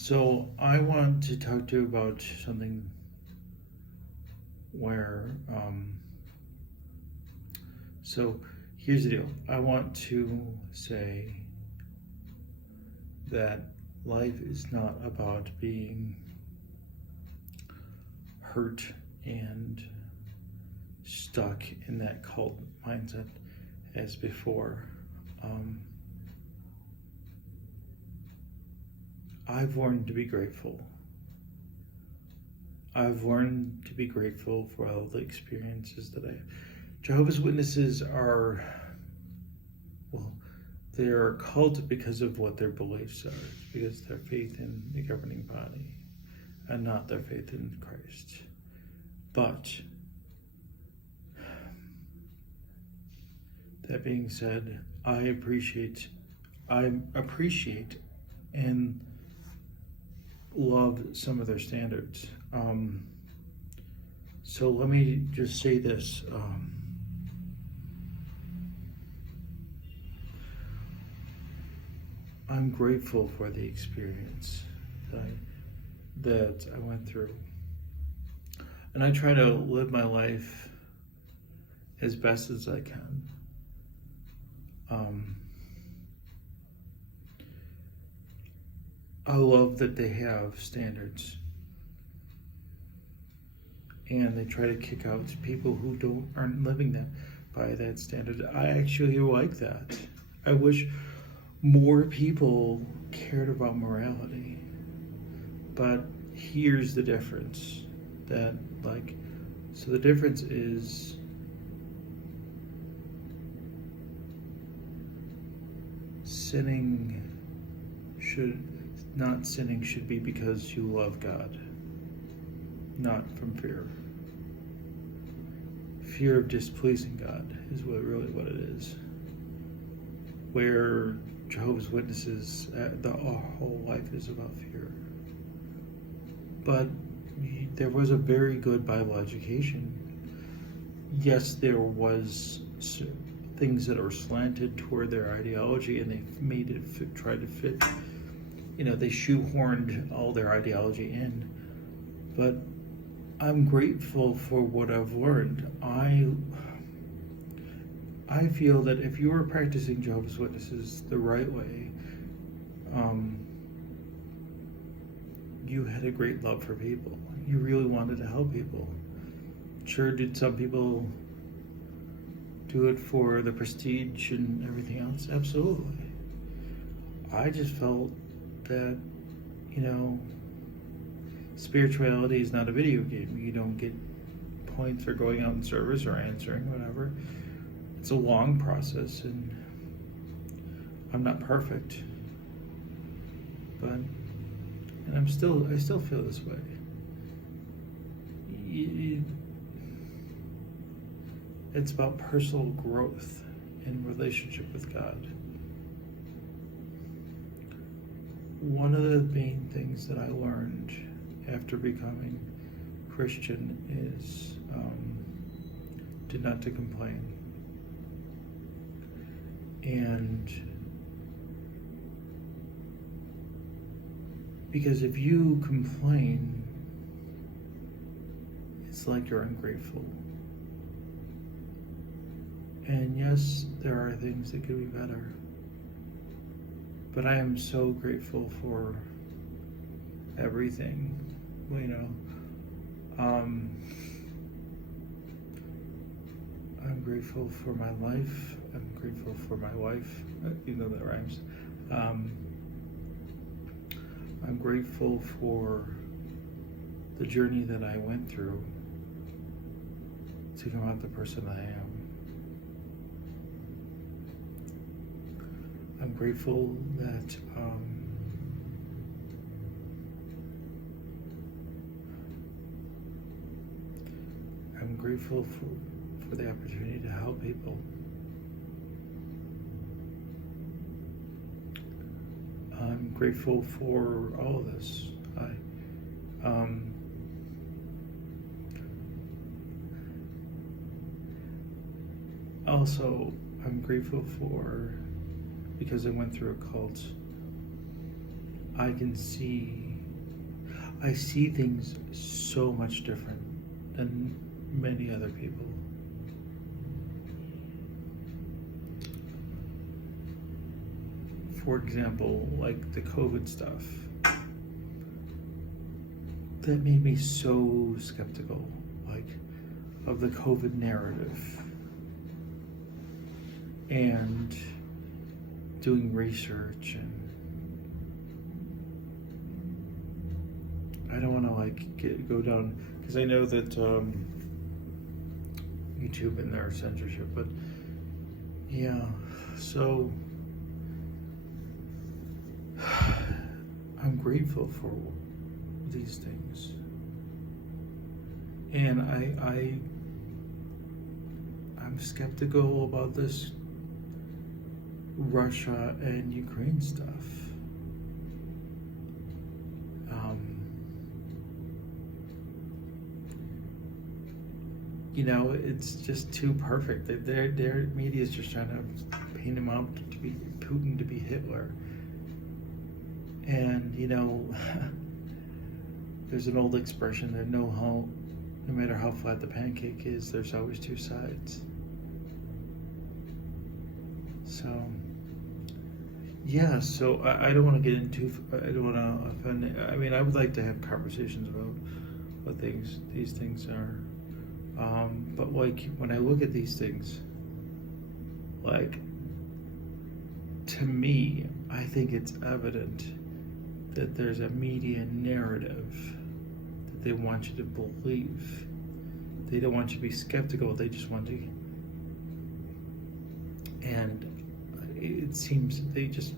So I want to talk to you about something where, so here's the deal. I want to say that life is not about being hurt and stuck in that cult mindset as before. I've learned to be grateful. I've learned to be grateful for all the experiences that I have. Jehovah's Witnesses are, well, they're a cult because of what their beliefs are, because their faith in the governing body and not their faith in Christ. But that being said, I appreciate and love some of their standards. So let me just say this. I'm grateful for the experience that I went through. And I try to live my life as best as I can. I love that they have standards, and they try to kick out people who aren't living that by that standard. I actually like that. I wish more people cared about morality, but here's the difference. So the difference is not sinning should be because you love God, not from fear. Fear of displeasing God is what it is. Where Jehovah's Witnesses, the whole life is about fear. But there was a very good Bible education. Yes, there was things that are slanted toward their ideology, and they made it tried to fit. They shoehorned all their ideology in. But I'm grateful for what I've learned. I feel that if you were practicing Jehovah's Witnesses the right way, you had a great love for people. You really wanted to help people. Sure, did some people do it for the prestige and everything else? Absolutely. I just felt that, spirituality is not a video game. You don't get points for going out in service or answering, whatever. It's a long process, and I'm not perfect. I still feel this way. It's about personal growth in relationship with God. One of the main things that I learned after becoming Christian is not to complain. And because if you complain, it's like you're ungrateful. And yes, there are things that could be better. But I am so grateful for everything, I'm grateful for my life. I'm grateful for my wife, even though that rhymes. I'm grateful for the journey that I went through to come out the person I am. I'm grateful that I'm grateful for the opportunity to help people. I'm grateful for all of this. Also, I'm grateful for, because I went through a cult, I can see I see things so much different than many other people. For example, like the COVID stuff. That made me so skeptical, like, of the COVID narrative. And doing research, and I don't want to like go down, because I know that YouTube and their censorship, but yeah, so I'm grateful for these things, and I'm skeptical about this Russia and Ukraine stuff. You know, it's just too perfect. Their media is just trying to paint him out to be Putin, to be Hitler. And you know, there's an old expression that no matter how flat the pancake is, there's always two sides. So yeah, so I don't want to get into, I don't want to offend. I mean, I would like to have conversations about what these things are. But like, when I look at these things, like, to me, I think it's evident that there's a media narrative that they want you to believe. They don't want you to be skeptical, they just want to. And it seems they just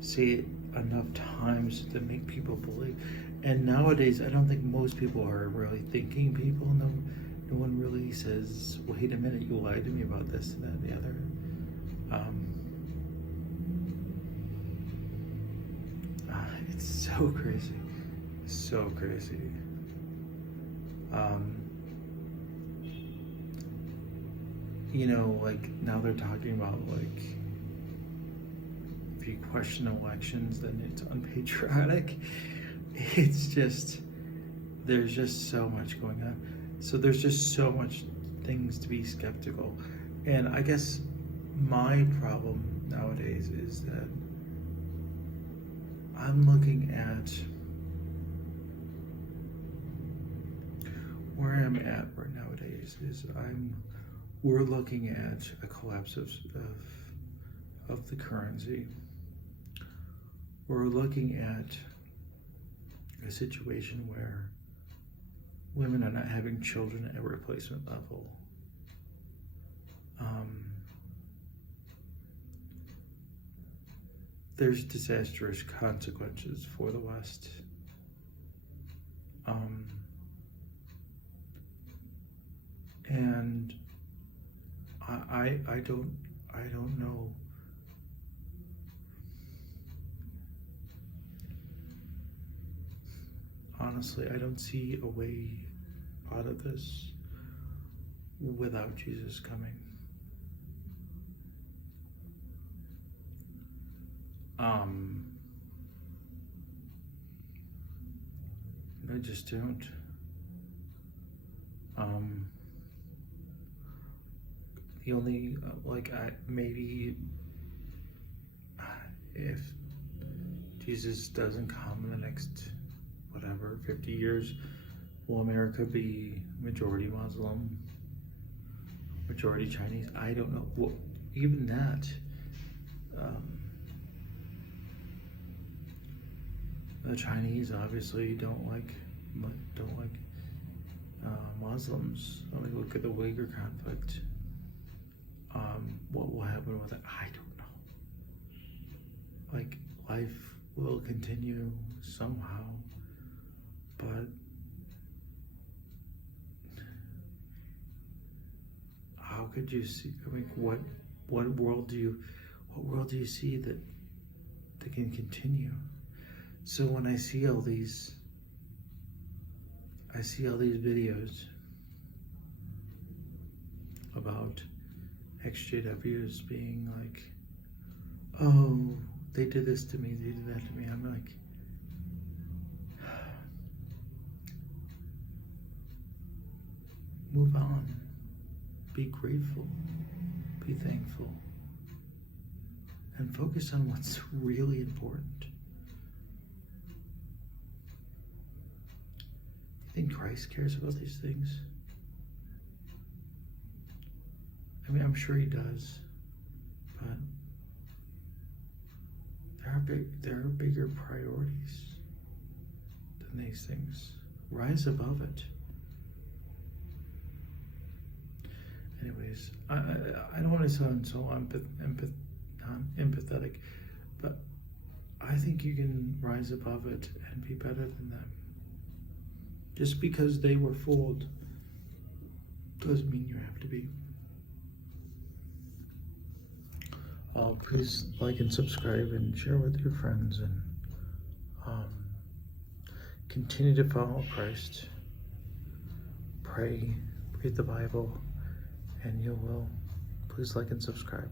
say it enough times to make people believe. And nowadays, I don't think most people are really thinking people. No one really says, wait a minute, you lied to me about this and that and the other. It's so crazy. So crazy. You know, like, now they're talking about, like, if you question elections, then it's unpatriotic. It's just, there's just so much going on. So there's just so much things to be skeptical. And I guess my problem nowadays is that I'm looking at where I'm at right nowadays is we're looking at a collapse of the currency. We're looking at a situation where women are not having children at replacement level. There's disastrous consequences for the West. And I don't know. Honestly, I don't see a way out of this without Jesus coming. I just don't. The only, maybe if Jesus doesn't come in the next, 50 years, will America be majority Muslim, majority Chinese? I don't know. Well, even that, the Chinese obviously don't like Muslims. I mean, look at the Uyghur conflict. What will happen with it? I don't know. Like, life will continue somehow, but how could you see? I mean, what world do you see that can continue? So when I see all these videos about XJWs being like, oh, they did this to me, they did that to me, I'm like, Move on. Be grateful. Be thankful. And focus on what's really important. You think Christ cares about these things? I mean, I'm sure he does, but there are bigger priorities than these things. Rise above it. Anyways, I don't want to sound so empathetic, but I think you can rise above it and be better than them. Just because they were fooled doesn't mean you have to be. Please like and subscribe and share with your friends, and continue to follow Christ. Pray, read the Bible, and you will. Please like and subscribe.